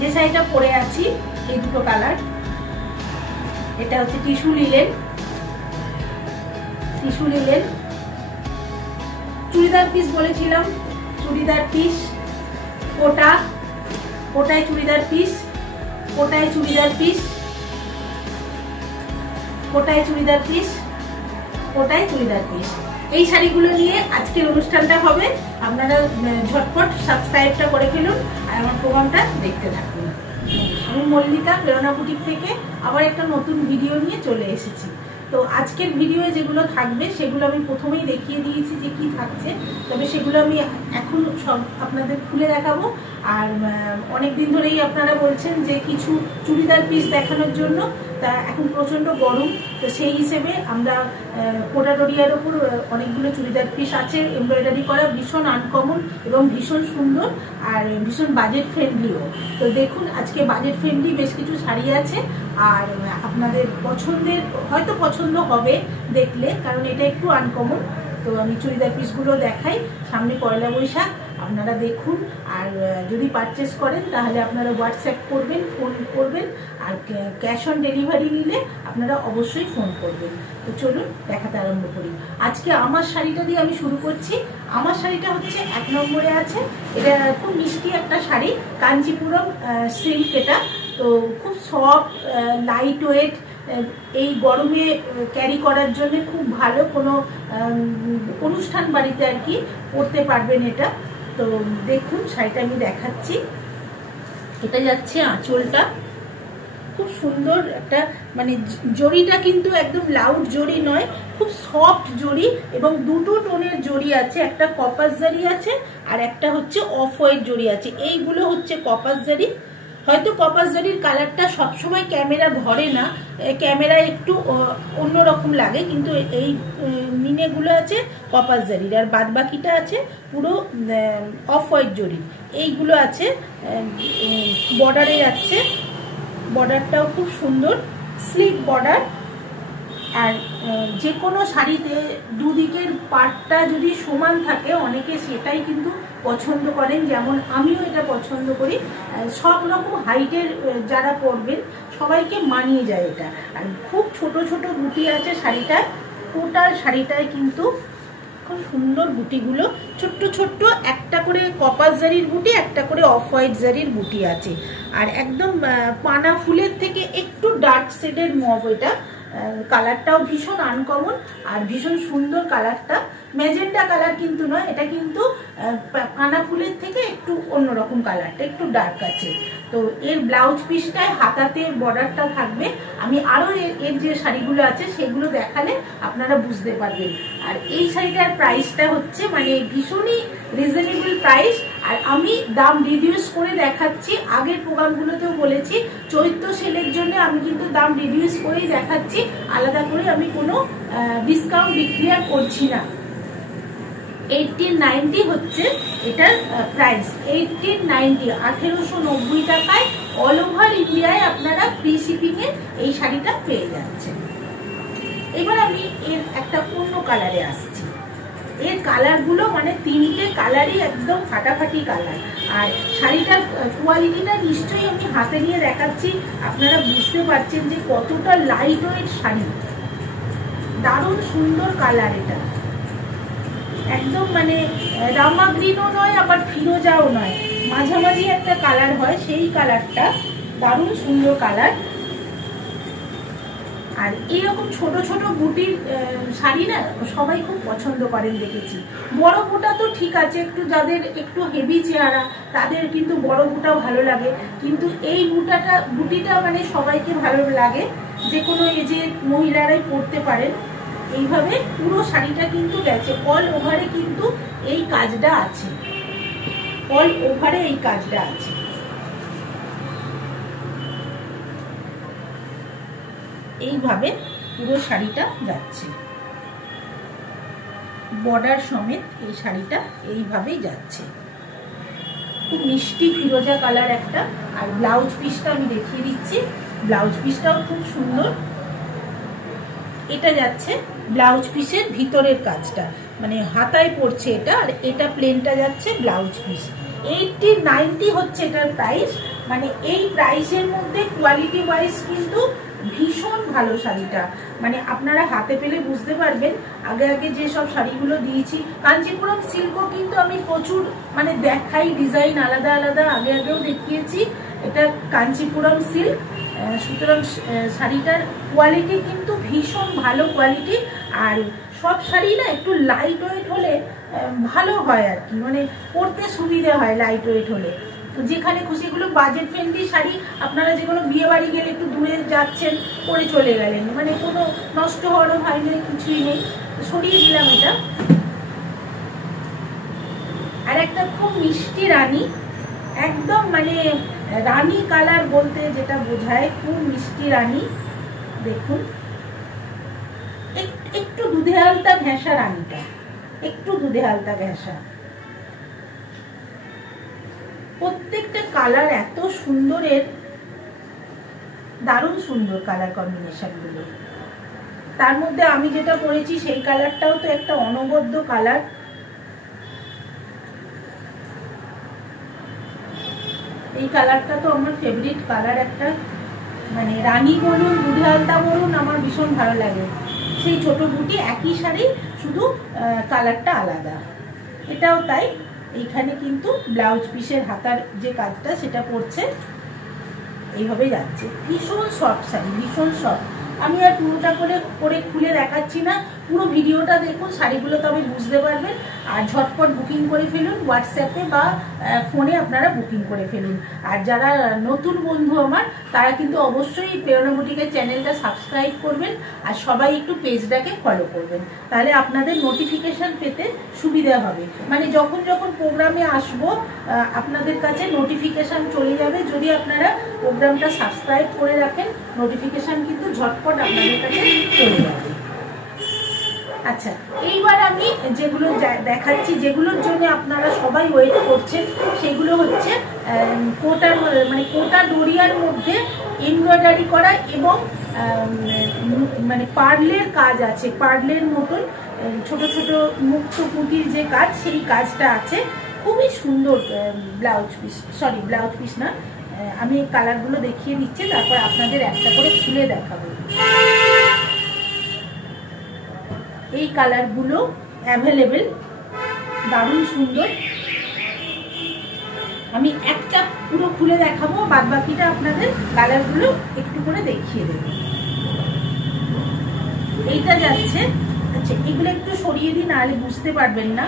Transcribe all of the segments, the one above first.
যে শাড়িটা পরে আছি এই দুটো কালার, এটা হচ্ছে টিস্যু লিলেন, চুড়িদার পিস বলেছিলাম, চুড়িদার পিস, কোটায় চুড়িদার পিস, কোটায় চুড়িদার পিস, কোটায় চুড়িদার পিস, কোটায় চুড়িদার পিস। এই শাড়িগুলো নিয়ে আজকের অনুষ্ঠানটা হবে। আপনারা ঝটপট সাবস্ক্রাইবটা করে ফেলুন আর আমার প্রোগ্রামটা দেখতে থাকুন। আমি মল্লিকা প্রেরণা বুটিক থেকে আবার একটা নতুন ভিডিও নিয়ে চলে এসেছি। তো আজকের ভিডিওয়ে যেগুলো থাকবে সেগুলো আমি প্রথমেই দেখিয়ে দিয়েছি যে কি থাকছে, তবে সেগুলো আমি এখন সব আপনাদের খুলে দেখাবো। আর অনেক দিন ধরেই আপনারা বলছেন যে কিছু চুড়িদার পিস দেখানোর জন্য, তা এখন প্রচণ্ড গরম, তো সেই হিসেবে আমরা কোটাডোরিয়ার ওপর অনেকগুলো চুড়িদার পিস আছে এমব্রয়ডারি করা, ভীষণ আনকমন এবং ভীষণ সুন্দর আর ভীষণ বাজেট ফ্রেন্ডলিও। তো দেখুন আজকে বাজেট ফ্রেন্ডলি বেশ কিছু শাড়ি আছে, আর আপনাদের পছন্দের হয়তো পছন্দ হবে দেখলে, কারণ এটা একটু আনকমন। তো আমি চুড়িদার পিসগুলো দেখাই। সামনে পয়লা বৈশাখ, আপনারা দেখুন। আর যদি পারচেস করেন তাহলে আপনারা হোয়াটসঅ্যাপ করবেন, ফোন করবেন, আর ক্যাশ অন ডেলিভারি নিলে আপনারা অবশ্যই ফোন করবেন। তো চলুন দেখাতে আরম্ভ করি। আজকে আমার শাড়িটা দিয়ে আমি শুরু করছি। আমার শাড়িটা হচ্ছে 1 নম্বরে আছে। এটা খুব মিষ্টি একটা শাড়ি, কাঞ্চিপুরম সিল্ক। এটা তো খুব সফট, লাইট ওয়েট, এই গরমে ক্যারি করার জন্য খুব ভালো। কোনো অনুষ্ঠান বাড়িতে আর কি পরতে পারবেন এটা। তো দেখুন শাড়িটা আমি দেখাচ্ছি। এটা যাচ্ছে আঁচলটা, খুব সুন্দর একটা, মানে জরিটা কিন্তু একদম লাউড জরি নয়, খুব সফট জরি এবং দুটো টোনের জরি আছে। একটা কপাস জারি আছে আর একটা হচ্ছে অফ হোয়াইট জরি আছে। এইগুলো হচ্ছে কপাস জারি। হয়তো কপাস জারির কালারটা সবসময় ক্যামেরা ধরে না, ক্যামেরায় একটু অন্যরকম লাগে, কিন্তু এই মিনেগুলো আছে কপাস জারির, আর বাদ বাকিটা আছে পুরো অফ হোয়াইট জরি। এইগুলো আছে বর্ডারে যাচ্ছে, বর্ডারটাও খুব সুন্দর, স্লিক বর্ডার। আর যে কোনো শাড়িতে দুদিকের পাটটা যদি সমান থাকে অনেকে সেটাই কিন্তু পছন্দ করেন, যেমন আমিও এটা পছন্দ করি। সব রকম হাইটের যারা পরবেন সবাইকে মানিয়ে যায় এটা। আর খুব ছোট ছোট বুটি আছে শাড়িটায়, টোটাল শাড়িটায় কিন্তু খুব সুন্দর বুটিগুলো, ছোট্ট ছোট্ট একটা করে কপাস জারির বুটি, একটা করে অফ হোয়াইট জারির বুটি আছে। আর একদম পানা ফুলের থেকে একটু ডার্ক শেডের মভ। এটা কালারটাও ভীষণ আনকমন আর ভীষণ সুন্দর কালারটা। ম্যাজেন্টা কালার কিন্তু নয়, এটা কিন্তু কানা ফুলের থেকে একটু অন্যরকম কালারটা, একটু ডার্ক আছে। তো এর ব্লাউজ পিসটায় হাতাতে বর্ডারটা থাকবে। আমি আরও এর যে শাড়িগুলো আছে সেগুলো দেখালে আপনারা বুঝতে পারবেন। আর এই শাড়িটার প্রাইসটা হচ্ছে মানে ভীষণই রিজনেবল প্রাইস। আর আমি দাম রিডিউস করে দেখাচ্ছি, আগের প্রোগ্রামগুলোতেও বলেছি চৈত্র সেলের জন্য আমি কিন্তু দাম রিডিউস করেই দেখাচ্ছি, আলাদা করে আমি কোনো ডিসকাউন্ট বিক্রি করছি না। 1890 হচ্ছে এটার প্রাইস, 1890, 1890 টাকায় অল ওভার ইন্ডিয়ায় আপনারা ফ্রি শিপিংয়ে এই শাড়িটা পেয়ে যাচ্ছেন। এবার আমি এর একটা অন্য কালারে আসছি। এর কালারগুলো মানে তিনটে কালারই একদম ফাটাফাটি কালার। আর শাড়িটার কোয়ালিটিটা নিশ্চয়ই আমি হাতে নিয়ে দেখাচ্ছি, আপনারা বুঝতে পারছেন যে কতটা লাইট ওয়েট শাড়ি। দারুণ সুন্দর কালার, এটা একদম মানে রামা গ্রিনও নয় আবার ফিরোজাও নয়, মাঝামাঝি একটা কালার হয়, সেই কালারটা দারুণ সুন্দর কালার। আর এইরকম ছোট ছোট বুটির শাড়ি না সবাই খুব পছন্দ করেন দেখেছি। বড় বুটা তো ঠিক আছে, একটু যাদের একটু হেভি চেহারা তাদের কিন্তু বড় বুটাও ভালো লাগে, কিন্তু এই বুটিটা মানে সবাইকে ভালো লাগে, যে কোনো এজের মহিলারাই পরতে পারেন। এইভাবে পুরো শাড়িটা কিন্তু গেছে, অল ওভারে কিন্তু এই কাজটা আছে, অল ওভারে এই কাজটা আছে। এইভাবে পুরো শাড়িটা যাচ্ছে, বর্ডার সমেত এই শাড়িটা এইভাবেই যাচ্ছে। খুব মিষ্টি ফিরোজা কালার একটা। আর ব্লাউজ পিসটা আমি দেখিয়ে দিচ্ছি, ব্লাউজ পিসটাও খুব সুন্দর। এটা যাচ্ছে ব্লাউজ পিসের ভিতরের কাজটা, মানে হাতায় পড়ছে এটা, আর এটা প্লেনটা যাচ্ছে ব্লাউজ পিস। 1890 হচ্ছে এটার প্রাইস। মানে এই প্রাইসের মধ্যে কোয়ালিটি ওয়াইজ কিন্তু ভীষণ ভালো শাড়িটা। মানে আপনারা হাতে পেলে বুঝতে পারবেন। আগে আগে যেসব শাড়িগুলো দিয়েছি, কাঞ্চিপুরম সিল্কও কিন্তু আমি প্রচুর মানে দেখাই, ডিজাইন আলাদা আলাদা আগে আগেও দেখিয়েছি। এটা কাঞ্চিপুরম সিল্ক, সুতরাং শাড়িটার কোয়ালিটি কিন্তু ভীষণ ভালো কোয়ালিটি। আর সব শাড়ি না একটু লাইট ওয়েট হলে ভালো হয় আর কি, মানে পরতে সুবিধে হয় লাইট ওয়েট হলে। যেখানে খুশি, এগুলো বাজেট ফ্রেন্ডলি শাড়ি, আপনারা যে কোনো বিয়ে বাড়ি গেলে একটু দূরে যাচ্ছেন পরে চলে গেলেন, মানে কোনো নষ্ট হওয়ারও ভয় নেই, কিছুই নেই। সরিয়ে দিলাম এটা। আর একটা খুব মিষ্টি রানী, একদম মানে রানী কালার বলতে যেটা বোঝায়, খুব মিষ্টি রানী। দেখুন একটু দুধে আলতা ঘেঁষা রানীটা, একটু দুধে আলতা ঘেঁষা। প্রত্যেকটা কালার এত সুন্দরের, দারুণ সুন্দর কালার কম্বিনেশন গুলো। তার মধ্যে আমি যেটা পরেছি সেই কালারটাও তো একটা অনবদ্য কালার। এই কালারটা তো আমার ফেভারিট কালার একটা, মানে রানী বলুন দুধে আলতা বলুন আমার ভীষণ ভালো লাগে। সেই ছোট বুটি, একই শাড়ি, শুধু কালারটা আলাদা। এটাও তাই। এইখানে কিন্তু ব্লাউজ পিসের হাতার যে কাজটা সেটা পড়ছে, এইভাবে যাচ্ছে। ভীষণ সফট শাড়ি, ভীষণ সফট। আমি আর পুরোটা করে খুলে দেখাচ্ছি না, পুরো ভিডিওটা দেখুন, শাড়িগুলো তবে বুঝতে পারবেন। আর ঝটপট বুকিং করে ফেলুন, হোয়াটসঅ্যাপে বা ফোনে আপনারা বুকিং করে ফেলুন। আর যারা নতুন বন্ধু আমার, তারা কিন্তু অবশ্যই প্রেরণা বুটিকের চ্যানেলটা সাবস্ক্রাইব করবেন, আর সবাই একটু পেজটাকে ফলো করবেন, তাহলে আপনাদের নোটিফিকেশান পেতে সুবিধা হবে। মানে যখন যখন প্রোগ্রামে আসবো আপনাদের কাছে নোটিফিকেশান চলে যাবে। যদি আপনারা প্রোগ্রামটা সাবস্ক্রাইব করে রাখেন, নোটিফিকেশান কিন্তু ঝটপট আপনাদের কাছে চলে যাবে। আচ্ছা, এইবার আমি যেগুলো দেখাচ্ছি, যেগুলোর জন্য আপনারা সবাই ওয়েট করছেন, সেগুলো হচ্ছে কোটা ডোরিয়ার মধ্যে এমব্রয়ডারি করা এবং মানে পার্লের কাজ আছে, পার্লের মতন ছোট ছোট মুক্ত পুঁতির যে কাজ, সেই কাজটা আছে। খুবই সুন্দর blouse piece, sorry blouse piece না, আমি এই কালারগুলো দেখিয়ে দিচ্ছি, তারপর আপনাদের একটা করে খুলে দেখাবো। এই কালারগুলো অ্যাভেলেবেল, দারুণ সুন্দর। আমি একটা পুরো খুলে দেখাবো, বাদ বাকিটা আপনাদের কালারগুলো একটু করে দেখিয়ে দেবো। এইটা যাচ্ছে, আচ্ছা এগুলো একটু সরিয়ে দিন, নাহলে বুঝতে পারবেন না।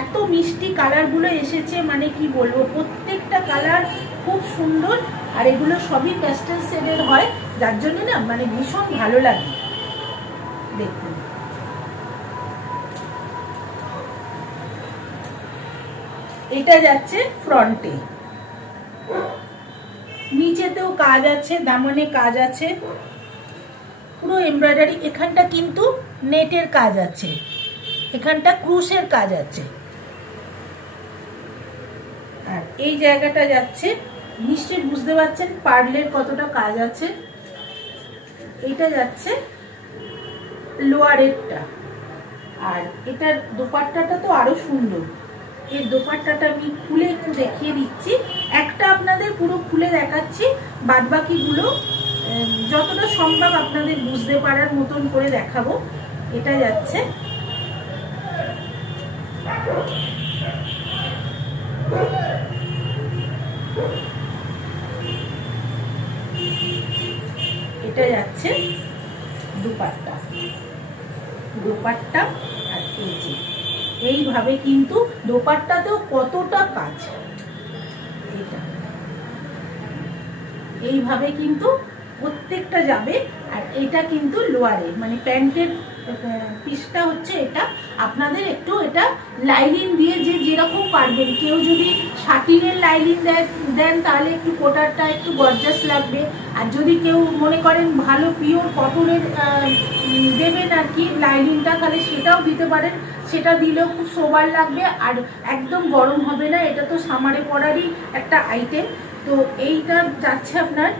এত মিষ্টি কালারগুলো এসেছে, মানে কি বলবো, প্রত্যেকটা কালার খুব সুন্দর। আর এগুলো সবই প্যাস্টেল শেডের হয়, যার জন্য না মানে ভীষণ ভালো লাগে। দেখুন এটা যাচ্ছে ফ্রন্টে, নিচেতেও কাজ আছে, দামনে কাজ আছে, পুরো এমব্রয়ডারি। এখানটা কিন্তু নেটের কাজ আছে, এখানটা ক্রুশের কাজ আছে। আর এই জায়গাটা যাচ্ছে, নিশ্চয়ই বুঝতে পারছেন পার্লের কতটা কাজ আছে। এটা যাচ্ছে লোয়ারেরটা। আর এটার দোপাট্টাটা তো আরো সুন্দর। এর দোপাট্টাটা আমি খুলে একটু দেখিয়ে দিচ্ছি, একটা আপনাদের পুরো খুলে দেখাচ্ছি, বাদ বাকিগুলো যতটা সম্ভব আপনাদের বুঝতে পারার মতন করে দেখাবো। এটা যাচ্ছে এটা যাচ্ছে দুপাট্টা, দোপাট্টা। আর এই যে এইভাবে কিন্তু দোপাট্টাতেও কতটা কাজ, এটা এইভাবে কিন্তু প্রত্যেকটা যাবে। আর এটা কিন্তু লোয়ারে, মানে প্যান্টের পিসটা হচ্ছে এটা। আপনাদের একটু এটা লাইনিং দিয়ে যেরকম পারবেন, কেউ যদি শাটিনের লাইনিং দেন তাহলে একটু কোটারটা একটু গর্জাস লাগবে। আর যদি কেউ মনে করেন ভালো পিওর কটনের দেবেন আর কি লাইনিংটা, তাহলে সেটাও দিতে পারেন, সেটা দিলেও খুব সোবার লাগবে আর একদম গরম হবে না। এটা তো সামারে পরারই একটা আইটেম। তো এইটা যাচ্ছে আপনার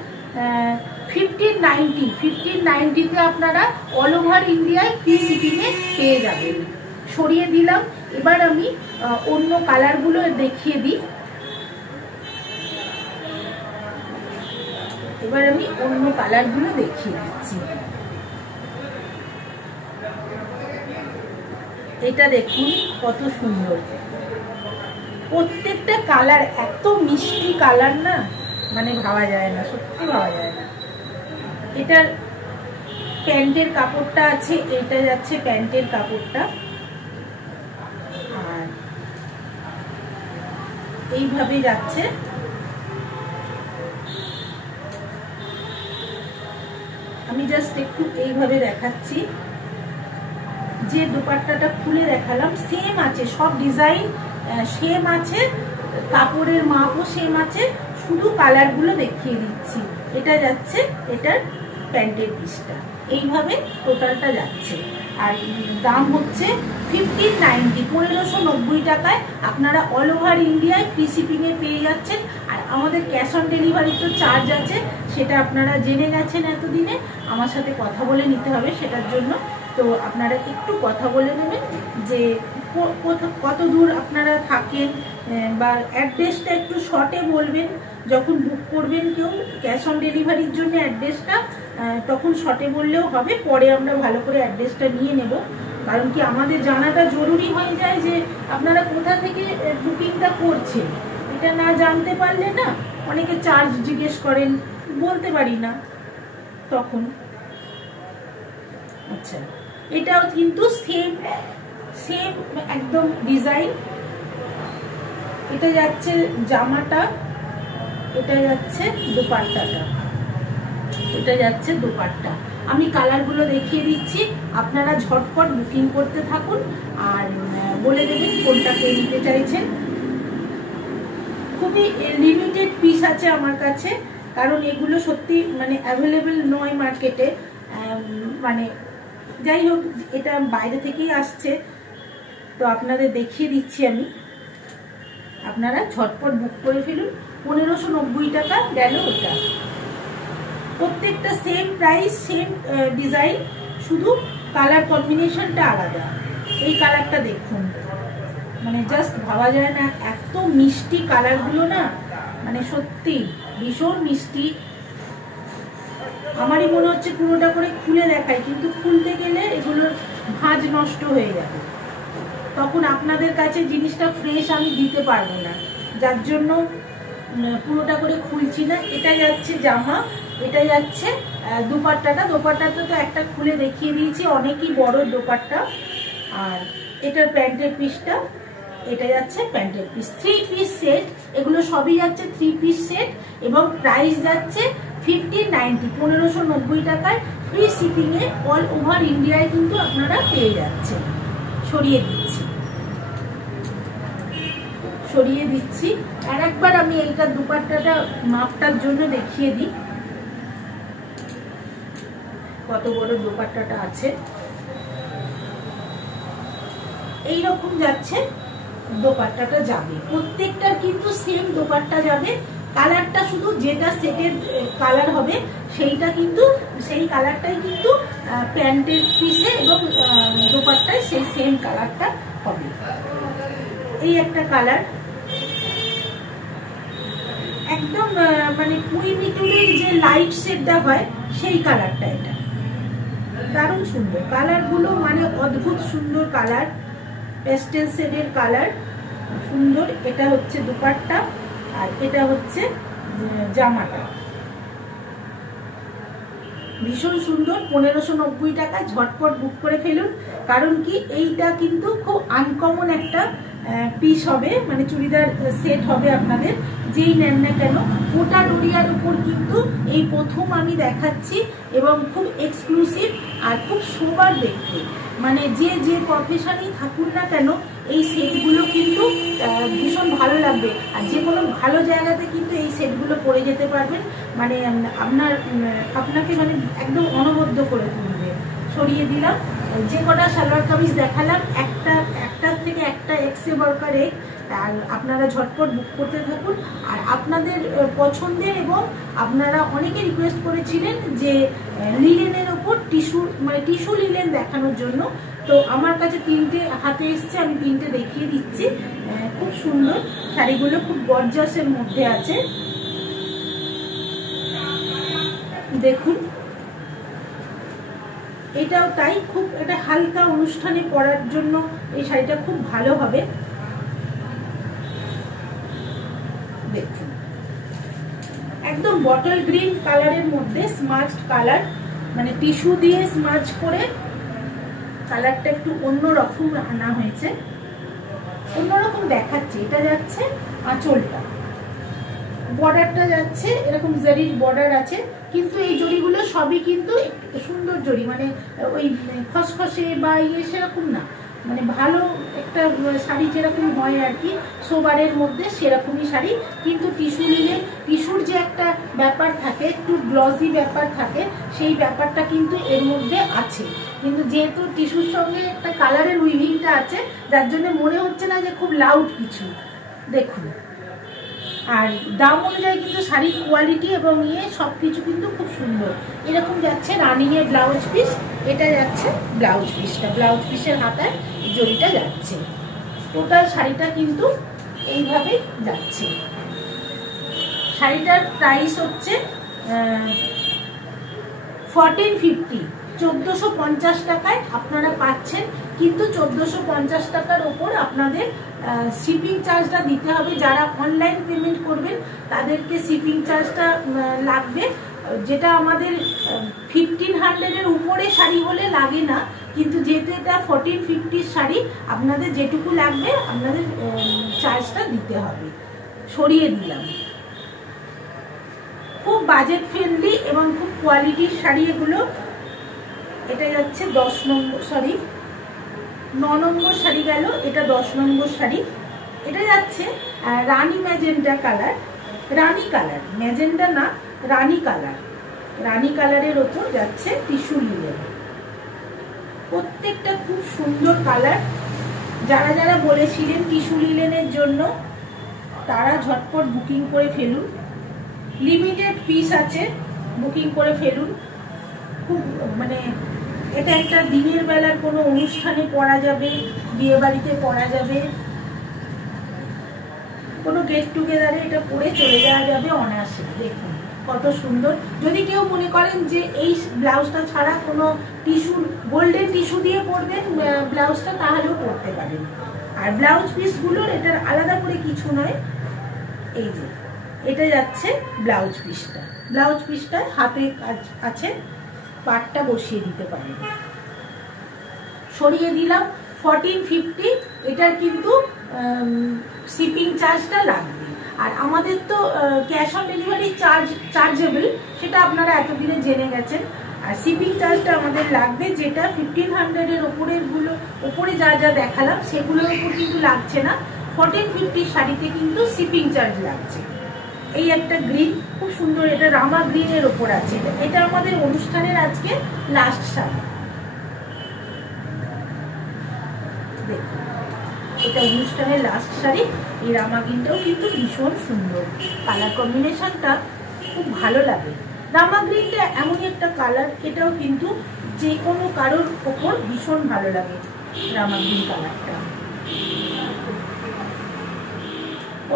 1590। 1590-তে আপনারা অল ওভার ইন্ডিয়ায় ফ্রি শিপিংয়ে পেয়ে যাবেন। সরিয়ে দিলাম। এবার আমি অন্য কালারগুলো দেখিয়ে দিই। এবার আমি অন্য কালারগুলো দেখিয়ে দিচ্ছি। এটা দেখুন কত সুন্দর, প্রত্যেকটা কালার এত মিষ্টি কালার না, মানে ভাবা যায় না, সত্যি ভাবা যায় না। এটার প্যান্টের কাপড়টা আছে, এটা যাচ্ছে প্যান্টের কাপড়টা, আর এইভাবে যাচ্ছে। আমি জাস্ট একটু এইভাবে দেখাচ্ছি, যে দুপাট্টাটা খুলে দেখালাম সেম আছে, সব ডিজাইন সেম আছে, কাপড়ের মাপও সেম আছে, শুধু কালারগুলো দেখিয়ে দিচ্ছি। এটা যাচ্ছে এটার প্যান্টের পিসটা, এইভাবে টোটালটা যাচ্ছে। আর দাম হচ্ছে 1590, 1590 টাকায় আপনারা অল ওভার ইন্ডিয়ায় ফ্রি শিপিংয়ে পেয়ে যাচ্ছেন। আর আমাদের ক্যাশ অন ডেলিভারি তো চার্জ আছে, সেটা আপনারা জেনে গেছেন এতদিনে, আমার সাথে কথা বলে নিতে হবে সেটার জন্য। তো আপনারা একটু কথা বলে নেবেন যে কত দূর আপনারা থাকেন, বা অ্যাড্রেসটা একটু শর্টে বলবেন যখন বুক করবেন কেউ ক্যাশ অন ডেলিভারির জন্য। অ্যাড্রেসটা তখন শর্টে বললেও হবে, পরে আমরা ভালো করে অ্যাড্রেসটা নিয়ে নেব, কারণ কি আমাদের জানাটা জরুরি হয়ে যায় যে আপনারা কোথা থেকে বুকিংটা করছেন। এটা না জানতে পারলে না অনেকে চার্জ জিজ্ঞেস করেন, বলতে পারি না তখন। আচ্ছা, এটাও কিন্তু সেম সেম একদম ডিজাইন। এটা যাচ্ছে জামাটা, এটা যাচ্ছে দুপাট্টাটা, এটা যাচ্ছে দুপাট্টা। আমি কালারগুলো দেখিয়ে দিচ্ছি, আপনারা ঝটপট বুকিং করতে থাকুন আর বলে দেবেন কোনটাকে নিতে চাইছেন। খুবই লিমিটেড পিস আছে আমার কাছে, কারণ এগুলো সত্যি মানে অ্যাভেলেবেল নয় মার্কেটে। মানে যাই হোক, এটা বাইরে থেকেই আসছে, তো আপনাদের দেখিয়ে দিচ্ছি আমি। আপনারা ঝটপট বুক করে ফেলুন। 1590 টাকা গেল ওটা। প্রত্যেকটা সেম প্রাইস, সেম ডিজাইন, শুধু কালার কম্বিনেশনটা আলাদা। এই কালারটা দেখুন, মানে জাস্ট ভাবা যায় না, এত মিষ্টি কালারগুলো না, মানে সত্যি ভীষণ মিষ্টি। আমারই মনে হচ্ছে পুরোটা করে খুলে দেখাই, কিন্তু খুলতে গেলে এগুলোর ভাঁজ নষ্ট হয়ে যাবে, তখন আপনাদের কাছে জিনিসটা ফ্রেশ আমি দিতে পারবো না, যার জন্য পুরোটা করে খুলছি না। এটা যাচ্ছে জামা, এটা যাচ্ছে দুপাট্টাটা। দোপাট্টাটা তো একটা খুলে দেখিয়ে দিয়েছি, অনেকই বড় দোপাট্টা। আর এটার প্যান্টের পিসটা, এটা যাচ্ছে প্যান্টের পিস। 3 পিস সেট, এগুলো সবই যাচ্ছে 3 পিস সেট, এবং প্রাইস যাচ্ছে 1590, 1590 টাকায় ফ্রি শিপিংয়ে অল ওভার ইন্ডিয়ায় কিন্তু আপনারা পেয়ে যাচ্ছেন। সরিয়ে দিচ্ছি, সরিয়ে দিচ্ছি। আর একবার আমি এইটা দুপাট্টাটা মাপটার জন্য দেখিয়ে দিই কত বড় দোপাট্টাটা আছে। এই রকম যাচ্ছে দোপাট্টাটা যাবে, প্রত্যেকটার কিন্তু সেম দোপাট্টা যাবে। কালারটা শুধু যেটা সেটের কালার হবে সেইটা কিন্তু, সেই কালারটাই কিন্তু প্যান্টের পিসে এবং দোপাট্টায় সেই সেম কালারটা হবে। এই একটা কালার, একদম মানে কুই মিটুরের যে লাইট শেডটা হয় সেই কালারটা। এটা দারুণ সুন্দর কালারগুলো, মানে অদ্ভুত সুন্দর কালার, পেস্টেল শেডের কালার, সুন্দর। এটা হচ্ছে দুপাট্টা, আর এটা হচ্ছে জামাটা, ভীষণ সুন্দর। 1590 টাকা, ঝটপট বুক করে ফেলুন। কারণ কি এইটা কিন্তু খুব আনকমন একটা পিস হবে, মানে চুড়িদার সেট হবে আপনাদের, যেই নেন না কেন। গোটা ডোরিয়ার উপর কিন্তু এই প্রথম আমি দেখাচ্ছি, এবং খুব এক্সক্লুসিভ আর খুব সোবার দেখতে। মানে যে যে প্রফেশনই থাকুন না কেন, এই সেটগুলো কিন্তু ভীষণ ভালো লাগবে। আর যে কোনো ভালো জায়গাতে কিন্তু এই সেটগুলো পরে যেতে পারবেন, মানে আপনাকে মানে একদম অনবদ্য করে তুলবে। সরিয়ে দিলাম। যে কটা সালোয়ার কামিজ দেখালাম, একটা থেকে একটা এক্সে বরকার এক, আর আপনারা ঝটপট বুক করতে থাকুন। আর আপনাদের পছন্দের, এবং আপনারা অনেকে রিকোয়েস্ট করেছিলেন যে লিলেনের ওপর টিস্যু, মানে টিস্যু লিলেন দেখানোর জন্য, তো আমার কাছে 3টে হাতে এসছে, আমি 3টে দেখিয়ে দিচ্ছি। খুব সুন্দর শাড়িগুলো, খুব গর্জাসের মধ্যে আছে। দেখুন এটাও তাই, খুব এটা হালকা অনুষ্ঠানে পরার জন্য এই শাড়িটা খুব ভালো হবে। দেখুন একদম বটল গ্রিন কালারের মধ্যে স্মার্ট কালার, মানে টিস্যু দিয়ে স্মার্চ করে কালারটা একটু অন্যরকম আনা হয়েছে, অন্যরকম দেখাচ্ছে। এটা যাচ্ছে আঁচলটা, বর্ডারটা যাচ্ছে এরকম জরির বর্ডার আছে, কিন্তু এই জরিগুলো সবই কিন্তু সুন্দর জরি, মানে ওই খসখসে বা ইয়ে সেরকম না, মানে ভালো একটা শাড়ি যেরকম হয় আর কি সোবারের মধ্যে সেরকমই শাড়ি। কিন্তু টিস্যু নিলে টিস্যুর যে একটা ব্যাপার থাকে, একটু গ্লসি ব্যাপার থাকে, সেই ব্যাপারটা কিন্তু এর মধ্যে আছে। কিন্তু যেহেতু টিস্যুর সঙ্গে একটা কালারের উইভিংটা আছে, যার জন্য মনে হচ্ছে না যে খুব লাউড কিছু। দেখুন আর দাম অনুযায়ী কিন্তু শাড়ির কোয়ালিটি এবং ইয়ে সব কিছু কিন্তু খুব সুন্দর। এরকম যাচ্ছে রানিং এর ব্লাউজ পিস, এটা যাচ্ছে ব্লাউজ পিসটা, ব্লাউজ পিসের হাতায় জরিটা যাচ্ছে। টোটাল শাড়িটা কিন্তু এইভাবে যাচ্ছে। শাড়িটার প্রাইস হচ্ছে 1450, 1450 টাকায় আপনারা পাচ্ছেন। কিন্তু 1450 টাকার ওপর আপনাদের শিপিং চার্জটা দিতে হবে। যারা অনলাইন পেমেন্ট করবেন তাদেরকে শিপিং চার্জটা লাগবে, যেটা আমাদের 1500-এর উপরে শাড়ি হলে লাগে না। কিন্তু যেহেতু এটা 1450 শাড়ি, আপনাদের যেটুকু লাগবে আপনাদের চার্জটা দিতে হবে। সরিয়ে দিলাম। খুব বাজেট ফ্রেন্ডলি এবং খুব কোয়ালিটির শাড়ি এগুলো। এটা যাচ্ছে 9 নম্বর শাড়ি গেল, এটা 10 নম্বর শাড়ি। এটা যাচ্ছে রানী ম্যাজেন্টা কালার, রানী কালার, ম্যাজেন্টা না রানী কালার, রানী কালারের ওপর যাচ্ছে টিস্যু লিনেন। প্রত্যেকটা খুব সুন্দর কালার। যারা যারা বলেছিলেন টিস্যু লিনেনের জন্য তারা ঝটপট বুকিং করে ফেলুন। লিমিটেড পিস আছে, বুকিং করে ফেলুন। খুব মানে এটা একটা দিনের বেলার কোনো অনুষ্ঠানে পরা যাবে, বিয়ে বাড়িতে পরা যাবে, কোনো গেট টুগেদারে এটা পরে চলে যাওয়া যাবে অনায়াসে। দেখুন কত সুন্দর। যদি কেউ মনে করেন যে এই ব্লাউজটা ছাড়া কোনো টিস্যু, গোল্ডেন টিস্যু দিয়ে পরবেন ব্লাউজটা, তাহলেও পরতে পারেন। আর ব্লাউজ পিসগুলোর এটার আলাদা করে কিছু নয়। এই যে এটা যাচ্ছে ব্লাউজ পিসটা, ব্লাউজ পিসটা হাতে কাজ আছে, পাটটা বসিয়ে দিতে পারেন। সরিয়ে দিলাম 1450। এটার কিন্তু শিপিং চার্জটা লাগবে। আর আমাদের তো ক্যাশ অন ডেলিভারি চার্জেবল, সেটা আপনারা এতদিনে জেনে গেছেন। আর শিপিং চার্জটা আমাদের লাগবে, যেটা 1500-এর ওপরে যা যা দেখালাম সেগুলোর উপর কিন্তু লাগছে না। 1450 শাড়িতে কিন্তু শিপিং চার্জ লাগছে। এই একটা গ্রিন, খুব সুন্দর, এটা রামা গ্রিনের ওপর আছে। এটা আমাদের অনুষ্ঠানের আজকে লাস্ট শাড়ি। দেখুন এটা অনুষ্ঠানের লাস্ট শাড়ি। এই রামা গ্রিনটাও কিন্তু ভীষণ সুন্দর, কালার কম্বিনেশনটা খুব ভালো লাগে। রামা গ্রিনটা এমনই একটা কালার, এটাও কিন্তু যে কোনো কারোর ওপর ভীষণ ভালো লাগে রামা গ্রিন কালারটা।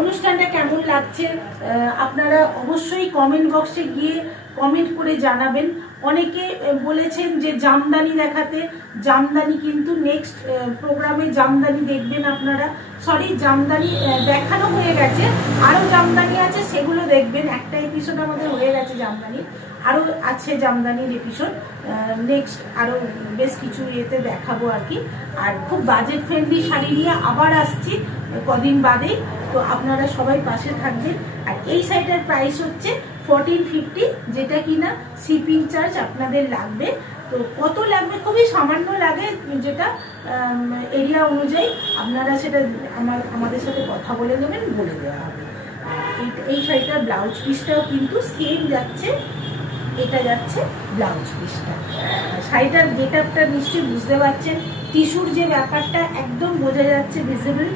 অনুষ্ঠানটা কেমন লাগছে আপনারা অবশ্যই কমেন্ট বক্সে গিয়ে কমেন্ট করে জানাবেন। অনেকে বলেছেন যে জামদানি দেখাতে, জামদানি কিন্তু নেক্সট প্রোগ্রামে জামদানি দেখবেন আপনারা। সরি, জামদানি দেখানো হয়ে গেছে, আরও জামদানি আছে, সেগুলো দেখবেন। একটা এপিসোড আমাদের হয়ে গেছে জামদানি, আরও আছে জামদানির এপিসোড। নেক্সট আরও বেশ কিছু ইয়েতে দেখাবো আর কি। আর খুব বাজেট ফ্রেন্ডলি শাড়ি নিয়ে আবার আসছি কদিন বাদেই, তো আপনারা সবাই পাশে থাকবেন। আর এই শাড়িটার প্রাইস হচ্ছে 1450, যেটা কিনা শিপিং চার্জ আপনাদের লাগবে। তো কত লাগবে, খুবই সামান্য লাগে, যেটা এরিয়া অনুযায়ী আপনারা সেটা আমাদের সাথে কথা বলে নেবেন, বলে দেওয়া হবে। এই শাড়িটার ব্লাউজ পিসটাও কিন্তু সেম যাচ্ছে, এটা যাচ্ছে ব্লাউজ পিসটা। শাড়িটার গেট আপটা নিশ্চয়ই বুঝতে পারছেন, টিস্যুর যে ব্যাপারটা একদম বোঝা যাচ্ছে, ভিজিবল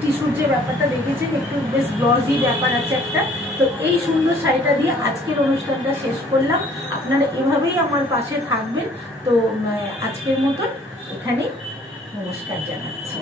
টিস্যুর যে ব্যাপারটা দেখেছেন, একটু বেশ গ্লসি ব্যাপার আছে একটা। তো এই সুন্দর শাড়িটা দিয়ে আজকের অনুষ্ঠানটা শেষ করলাম। আপনারা এভাবেই আমার পাশে থাকবেন। তো আজকের মতন এখানেই নমস্কার জানাচ্ছি।